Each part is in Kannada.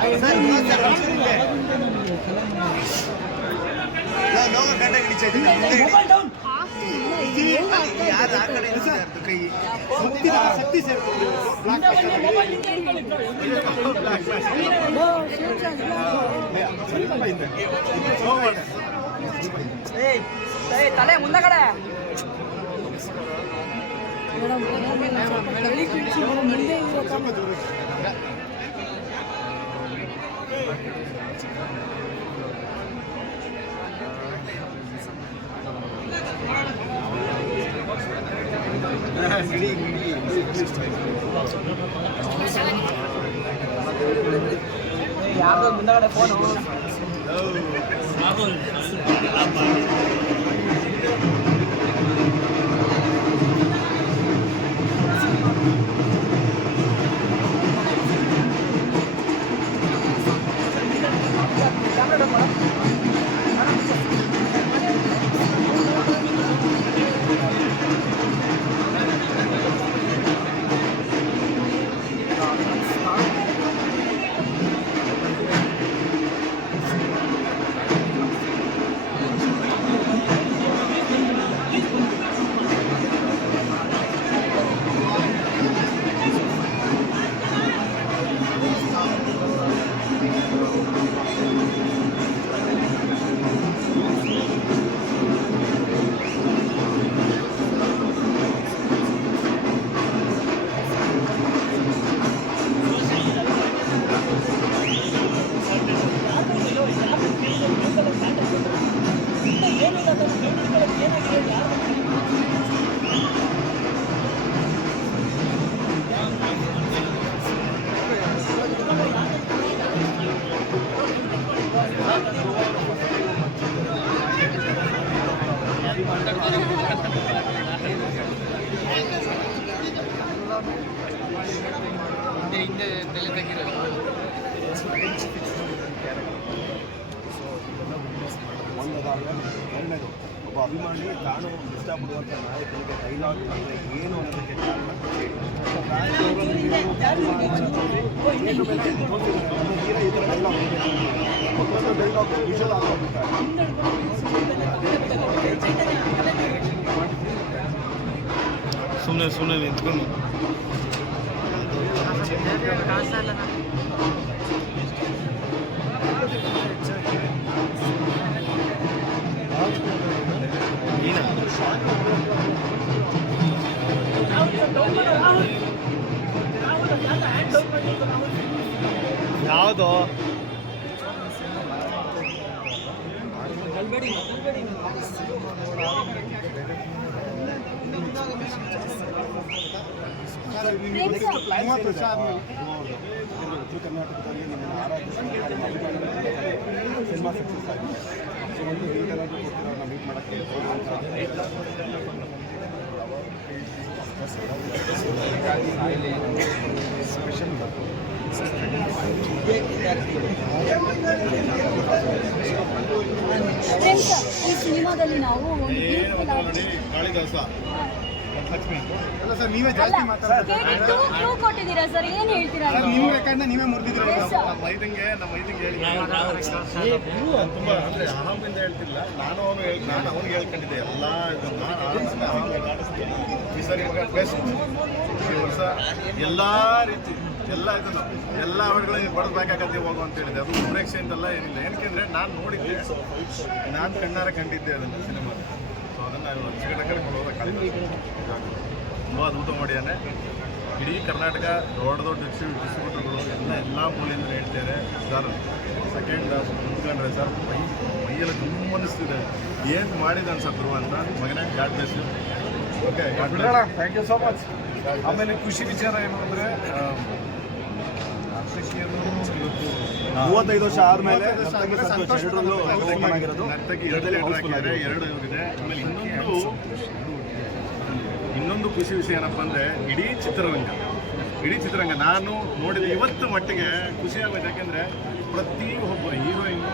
ಯಾರು ಆ ಕಡೆ ಕೈ ಶಕ್ತಿ ತಲೆ ಮುಂದೆ ಕಡೆ ಯಾರ್ದು ಮುಂದಗಡೆ ಫೋನು ಹಿಂದೆ ತಲೆ ತೆಗಿರೋದು ಎರಡನೇದು ಒಬ್ಬ ಅಭಿಮಾನಿ ತಾನು ಇಷ್ಟಪಡುವಂಥ ನಾಯಕನಿಗೆ ಡೈಲಾಗ್ ಅಂದರೆ ಏನು ಅನ್ನೋದಕ್ಕೆ ಡೈಲಾಗ್ ವಿಷಲ್ ಆಗೋಗ್ಬಿಟ್ಟಾರೆ. ಸುಮ್ಮನೆ ನಿಂತ್ಕೊಂಡು ಯಾವುದು ಉತ್ತರ ಕರ್ನಾಟಕದಲ್ಲಿ ನಿಮ್ಮ ಆರಾಧ್ಯ ಸಿನಿಮಾ ಸಕ್ಸಸ್ ಆಗಿದೆ. ಸೊ ಒಂದು ಲೀಡರಾಗಿ ಕೊಟ್ಟಿರೋರನ್ನ ಮೀಟ್ ಮಾಡೋಕ್ಕೆ ಸ್ಪೆಷಲ್ ಈ ಸಿನಿಮಾದಲ್ಲಿ ನಾವು ಕಾಳಿದಾಸ ಅಲ್ಲ ಸರ್, ನೀವೇ ಜಾಸ್ತಿ ಕೊಟ್ಟಿದ್ದೀರಾ ಸರ್, ಏನ್ ಹೇಳ್ತೀರಾ? ನಿಮ್ಮ ರೆಕಾರ್ಡ್ನ ನೀವೇ ಮುರಿದಿದ್ದೀರಾ. ನಮ್ಮ ಮೈದಂಗೆ ಹೇಳಿ ತುಂಬ ಅಂದರೆ ಅಹಮಿಂದ ಹೇಳ್ತಿಲ್ಲ. ನಾನು ಅವ್ನಿಗೆ ಹೇಳ್ಕೊಂಡಿದ್ದೆ ಎಲ್ಲ ಇದನ್ನ. ಈ ಸರಿ ಬೆಸ್ಟ್ ಈ ವರ್ಷ ಎಲ್ಲ ರೀತಿ ಎಲ್ಲ ಇದನ್ನು ಎಲ್ಲ ಅವರುಗಳಿಗೆ ಬಡಬೇಕಾಗತ್ತೆ ಹೋಗು ಅಂತ ಹೇಳಿದೆ. ಅದು ಪ್ರೇಕ್ಷೆ ಅಂತಲ್ಲ ಏನಿಲ್ಲ. ಏನಕ್ಕೆಂದರೆ ನಾನು ನೋಡಿದ್ದೆ, ನಾನು ಕಣ್ಣಾರ ಕಂಡಿದ್ದೆ ಅದನ್ನು ಸಿನಿಮಾ. ಸೊ ಅದನ್ನು ಚಿಕ್ಕಟಕ್ಕಲ್ಲಿ ಕೊಡೋದಕ್ಕಾಗಲ್ಲ. ತುಂಬ ಅದ್ಭುತ ಮಾಡಿದ್ದಾನೆ. ಇಡೀ ಕರ್ನಾಟಕ ದೊಡ್ಡ ಡಿಸ್ಟ್ರಿಬ್ಯೂಟರ್ಗಳು ಎಲ್ಲ ಮೂಲೆಯಿಂದ ಹೇಳ್ತಾರೆ ಸರ್. ಸೆಕೆಂಡ್ ನಿಂತ್ಕೊಂಡ್ರೆ ಸರ್ ಮೈಯೆಲ್ಲ ತುಂಬ ಅನ್ನಿಸ್ತಿದೆ. ಏನು ಮಾಡಿದ ಸರ್ ಧ್ರುವ ಅಂತ. ಮಗನ God bless you. Okay, thank you so much. ಆಮೇಲೆ ಖುಷಿ ವಿಚಾರ ಏನು ಅಂದರೆ 35 ವರ್ಷ ಆದಮೇಲೆ ನರ್ತಕಿ 2 ಇದೆ. ಆಮೇಲೆ ಇನ್ನೊಂದು ಖುಷಿ ವಿಷಯ ಏನಪ್ಪ ಅಂದರೆ ಇಡೀ ಚಿತ್ರರಂಗ ನಾನು ನೋಡಿದ ಇವತ್ತು ಮಟ್ಟಿಗೆ ಖುಷಿಯಾಗೋದು. ಯಾಕೆಂದರೆ ಪ್ರತಿಯೊಬ್ಬ ಹೀರೋಯಿನ್ನು,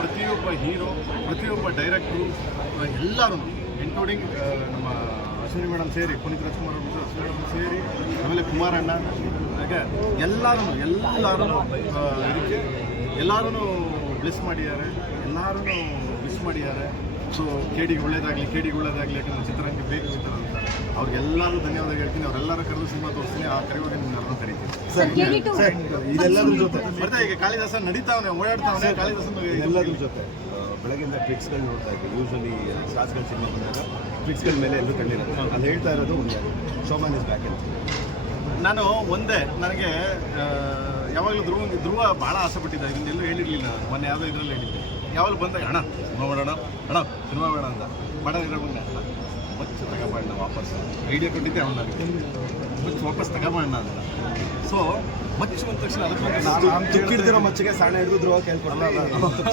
ಪ್ರತಿಯೊಬ್ಬ ಹೀರೋ, ಪ್ರತಿಯೊಬ್ಬ ಡೈರೆಕ್ಟ್ರು ಎಲ್ಲರೂ ಇನ್ಕ್ಲೂಡಿಂಗ್ ನಮ್ಮ ಅಶ್ವಿನಿ ಮೇಡಮ್ ಸೇರಿ, ಪುನೀತ್ ರಾಜ್ಕುಮಾರ್ ಅವರು ಅಶ್ವಿನಿ ಮೇಡಮ್ ಸೇರಿ, ಆಮೇಲೆ ಕುಮಾರಣ್ಣ, ಹಾಗೆ ಎಲ್ಲರೂ ಇದಕ್ಕೆ ಎಲ್ಲರೂ ಬ್ಲೆಸ್ ಮಾಡಿದ್ದಾರೆ, ಎಲ್ಲರೂ ವಿಶ್ ಮಾಡಿದ್ದಾರೆ. ಸೊ ಕೇಡಿಗೆ ಒಳ್ಳೇದಾಗಲಿ ಯಾಕಂದರೆ ಚಿತ್ರರಂಗಕ್ಕೆ ಬೇಕು ಚಿತ್ರ ಅಂತ ಅವ್ರಿಗೆಲ್ಲರೂ ಧನ್ಯವಾದ ಹೇಳ್ತೀನಿ. ಅವರೆಲ್ಲರ ಕರೆದು ಸಿನಿಮಾ ತೋರಿಸ್ತೀನಿ, ಆ ಕರೆಯುವಾಗ ನಿಮ್ಗೆ ಕರೀತೀನಿ. ಸರ್ KD2 ಇದೆಲ್ಲದ್ರ ಜೊತೆ ಮತ್ತೆ ಈಗ ಕಾಳಿದಾಸನ್ ನಡೀತಾವನೆ, ಓಡಾಡ್ತಾವನೆ, ಕಾಳಿದಾಸನ್ ಎಲ್ಲದ್ರ ಜೊತೆ ಬೆಳಗ್ಗೆಯಿಂದ ಟ್ರಿಕ್ಸ್ಗಳು ನೋಡ್ತಾ ಇದ್ದೆ. ಯೂಶಲಿ ಶಾಸ್ತ್ರ ಸಿನಿಮಾ ಬಂದಾಗ ಟ್ರಿಕ್ಸ್ಗಳ ಮೇಲೆ ಎಲ್ಲೂ ಕಂಡಿರೋದು ಅದು ಹೇಳ್ತಾ ಇರೋದು ಒಂದೇ, ಶೋಮನ್ ಇಸ್ ಬ್ಯಾಕ್ ಅಂತ. ನಾನು ಒಂದೇ, ನನಗೆ ಯಾವಾಗಲೂ ಧ್ರುವ ಭಾಳ ಆಸೆ ಪಟ್ಟಿದ್ದೆ, ಇದನ್ನ ಎಲ್ಲೂ ಹೇಳಿರಲಿಲ್ಲ. ಮೊನ್ನೆ ಯಾವುದೋ ಇದರಲ್ಲಿ ಹೇಳಿದ್ದೆ, ಯಾವಾಗಲೂ ಬಂದಾಗ ಸಿನಿಮಾ ಮಾಡೋಣ ಸಿನಿಮಾ ಬೇಡ ಅಂತ ಮಾಡೋಣ ಇರೋ ಮುಂದೆ ಮಚ್ಚು ತಗೊಬೇಡ ವಾಪಸ್ ಐಡಿಯಾ ಕೊಟ್ಟಿದ್ದೆ ಅವನ್ನ, ಮಚ್ಚು ವಾಪಸ್ ತಗೊಬೇಡ ಅಂತ. ಸೊ ಮಚ್ಚು ಅಂದ ತಕ್ಷಣ ಅದಕ್ಕೆ ಚಿಕ್ಕಿಡ್ದಿರೋ ಮಚ್ಚಿಗೆ ಸಣ್ಣ ಹಿಡಿದು ಧ್ರುವ ಕೇಳ್ಕೊಡಲ್ಲ,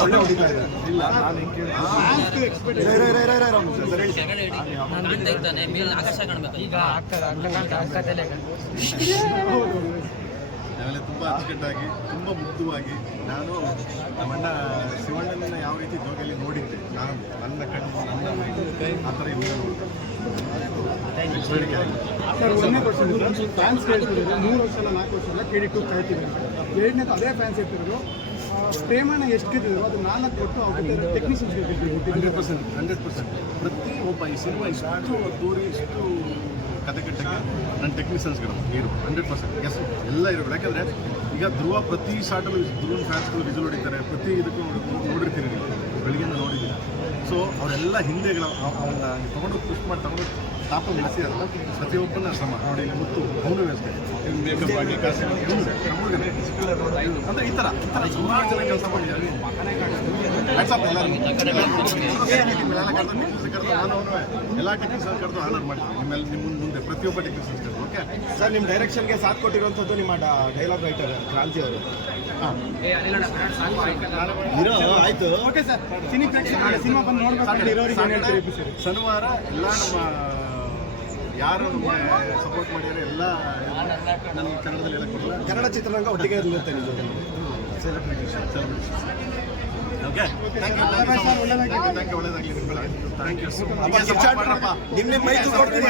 ಸೊಳ್ಳೆ ಹೊಡಿತಾ ಇದೆ. ಇಲ್ಲ ನಾನು ಹೆಂಗೆ ಆಮೇಲೆ ತುಂಬ ಅಚ್ಚುಕಟ್ಟಾಗಿ, ತುಂಬ ಮುಗ್ಧವಾಗಿ, ನಾನು ನಮ್ಮಣ್ಣ ಶಿವಣ್ಣನ ಯಾವ ರೀತಿ ಜೋಗಿಯಲ್ಲಿ ನೋಡಿದ್ದೆ, ನಾನು ನನ್ನ ಕಣ್ಣು ನನ್ನ ಆ ಥರ ಇನ್ನೂ ಸರ್, ಒಂದನೇ ಕ್ವಶನ್, ಫ್ಯಾನ್ಸ್ ಕೇಳ್ತಿದ್ದಾರೆ 3 ವರ್ಷ 4 ವರ್ಷ ಎಲ್ಲ KD2 ಕಾಯ್ತಿದ್ದಾರೆ. ಎರಡನೇದು ಅದೇ ಫ್ಯಾನ್ಸ್ ಹೇಳ್ತಿರೋದು ಪ್ರೇಮನ ಎಷ್ಟು ಗೆದ್ದಿದ್ರು ಅದು 4 ಕೊಟ್ಟು ಅವ್ರಿಗೆ ಟೆಕ್ನಿಷಿಯನ್ಸ್ಗೆ 100%. ಪ್ರತಿ ಒಬ್ಬ ಈ ಸಿನಿಮಾ ಇಷ್ಟು ದೂರಿ ಇಷ್ಟು ಕತೆ ಕಟ್ಟಕ್ಕೆ ನನ್ನ ಟೆಕ್ನಿಷಿಯನ್ಸ್ಗಳು ಇರು 100% ಎಸ್ ಎಲ್ಲ ಇರಬೇಕು. ಯಾಕಂದರೆ ಈಗ ಧ್ರುವ ಪ್ರತಿ ಶಾಟಲ್ಲೂ ಧ್ರುವನ ಫ್ಯಾನ್ಸ್ಗಳು ವಿಜುವಲ್ ಹೊಡಿತಾರೆ, ಪ್ರತಿ ಇದಕ್ಕೂ ನೋಡಿರ್ತೀರಿ ನೀವು, ಬೆಳಗ್ಗೆಯಿಂದ ನೋಡಿದ್ದೀರ. ಸೊ ಅವರೆಲ್ಲ ಹಿಂದೆಗಳು ಅವನ್ನ ತೊಗೊಂಡು ಪುಷ್ ಮಾಡಿ ತೊಗೊಂಡು ಟಾಪಲ್ಲಿ ನಿಲ್ಲಿಸಿದಾರಲ್ಲ, ಪ್ರತಿಯೊಬ್ಬನ ಶ್ರಮ ನೋಡಿ. ಇಲ್ಲಿ ಮುತ್ತು ಅವನು ಅಷ್ಟೇ, ಮೇಕಪ್ ಆಗಿ ಕಾಸಿ ಅಂದರೆ ಈ ಥರ ಸುಮಾರು ಜನ ಕೆಲಸ ಮಾಡಿದ್ದಾರೆ. ಎಲ್ಲ ಟೆಕ್ನಿಷಿಯನ್ಸ್ ಕರೆದು ಆನರ್ ಮಾಡ್ತೀವಿ ನಿಮ್ಮೆಲ್ಲ ನಿಮ್ಮ ಮುಂದೆ ಪ್ರತಿಯೊಬ್ಬ ಟೆಕ್ನಿಷಿಯನ್ಸ್ ಕರೆದು. ಓಕೆ ಸರ್, ನಿಮ್ಮ ಡೈರೆಕ್ಷನ್ಗೆ ಸಾಥ್ ಕೊಟ್ಟಿರುವಂಥದ್ದು ನಿಮ್ಮ ಡೈಲಾಗ್ ರೈಟರ್ ಕ್ರಾಂತಿ ಅವರು. ಆಯ್ತು, ಓಕೆ ಸರ್. ಸಿನಿಮಾ ಬಂದು ನೋಡ್ಬೇಕು ಇರೋರಿಗೆ ಏನು ಹೇಳ್ತೀರಿ ಸರ್? ಶನಿವಾರ ಎಲ್ಲ ನಮ್ಮ ಯಾರು ನಮಗೆ ಸಪೋರ್ಟ್ ಮಾಡಿದ್ದಾರೆ ಎಲ್ಲ ನನ್ನ ಕನ್ನಡದಲ್ಲಿ ಎಲ್ಲ ಕೊಡಲ್ಲ, ಕನ್ನಡ ಚಿತ್ರರಂಗ ಒಟ್ಟಿಗೆ ಇರುತ್ತೆ ನಿಮ್ಮ ಜೊತೆ. ಸೆಲೆಬ್ರಿಟೀಸ್ ಓಕೆ ಥ್ಯಾಂಕ್ ಯು ಒಳ್ಳೆದಾಗಲಿ. ಥ್ಯಾಂಕ್ ಯು ನಿಮ್ಮ ಮೈಸೂರು ಕೊಡ್ತೀನಿ.